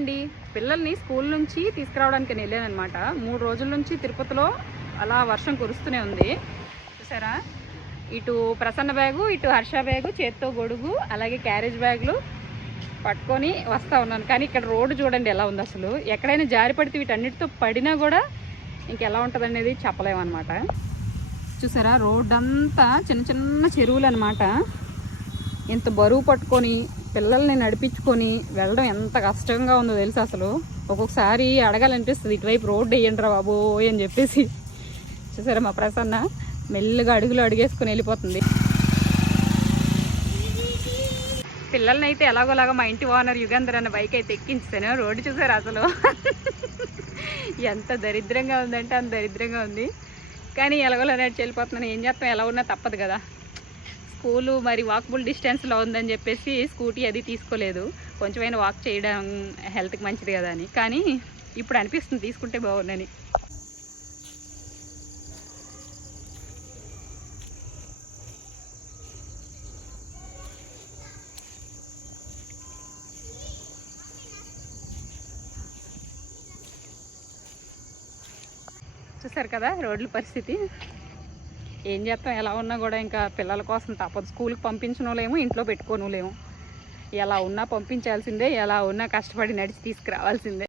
అండి. పిల్లల్ని స్కూల్ నుంచి తీసుకురావడానికి నేను వెళ్ళాను అనమాట మూడు రోజుల నుంచి తిరుపతిలో అలా వర్షం కురుస్తూనే ఉంది. చూసారా? ఇటు ప్రసన్న బ్యాగు ఇటు హర్ష బ్యాగు చేత్తో గొడుగు అలాగే క్యారేజ్ బ్యాగులు పట్టుకొని వస్తూ ఉన్నాను. కానీ ఇక్కడ రోడ్డు చూడండి ఎలా ఉంది అసలు. ఎక్కడైనా జారి పడితే వీటన్నిటితో పడినా కూడా ఇంకెలా ఉంటుంది అనేది చెప్పలేమన్నమాట. చూసారా? రోడ్డు అంతా చిన్న చిన్న చెరువులు అనమాట ఇంత బరువు పట్టుకొని పిల్లల్ని నడిపించుకొని వెళ్ళడం ఎంత కష్టంగా ఉందో తెలుసు అసలు. ఒక్కొక్కసారి అడగాలనిపిస్తుంది ఇటువైపు రోడ్డు వేయండి రా బాబు అని చెప్పేసి. చూసారా మా ప్రసన్న? మెల్లగా అడుగులు అడిగేసుకొని వెళ్ళిపోతుంది. పిల్లల్ని అయితే ఎలాగోలాగా మా ఇంటి ఓనర్ యుగంధర్ అన్న బైక్ అయితే ఎక్కించాను రోడ్డు చూసారు అసలు? ఎంత దరిద్రంగా ఉందంటే అంత దరిద్రంగా ఉంది. కానీ ఎలాగోలా నడిచి వెళ్ళిపోతున్నాను. ఏం చేస్తాం? ఎలా ఉన్నా తప్పదు కదా. స్కూలు మరి వాకబుల్ డిస్టెన్స్లో ఉందని చెప్పేసి స్కూటీ అది తీసుకోలేదు. కొంచెమైనా వాక్ చేయడం హెల్త్కి మంచిది కదా అని. కానీ ఇప్పుడు అనిపిస్తుంది తీసుకుంటే బాగుందని చూసారు కదా రోడ్ల పరిస్థితి? ఏం చేస్తాం? ఎలా ఉన్నా కూడా ఇంకా పిల్లల కోసం తప్పదు. స్కూల్కి పంపించనులేము ఇంట్లో పెట్టుకోనులేము ఎలా ఉన్నా పంపించాల్సిందే ఎలా ఉన్నా కష్టపడి నడిచి తీసుకురావాల్సిందే.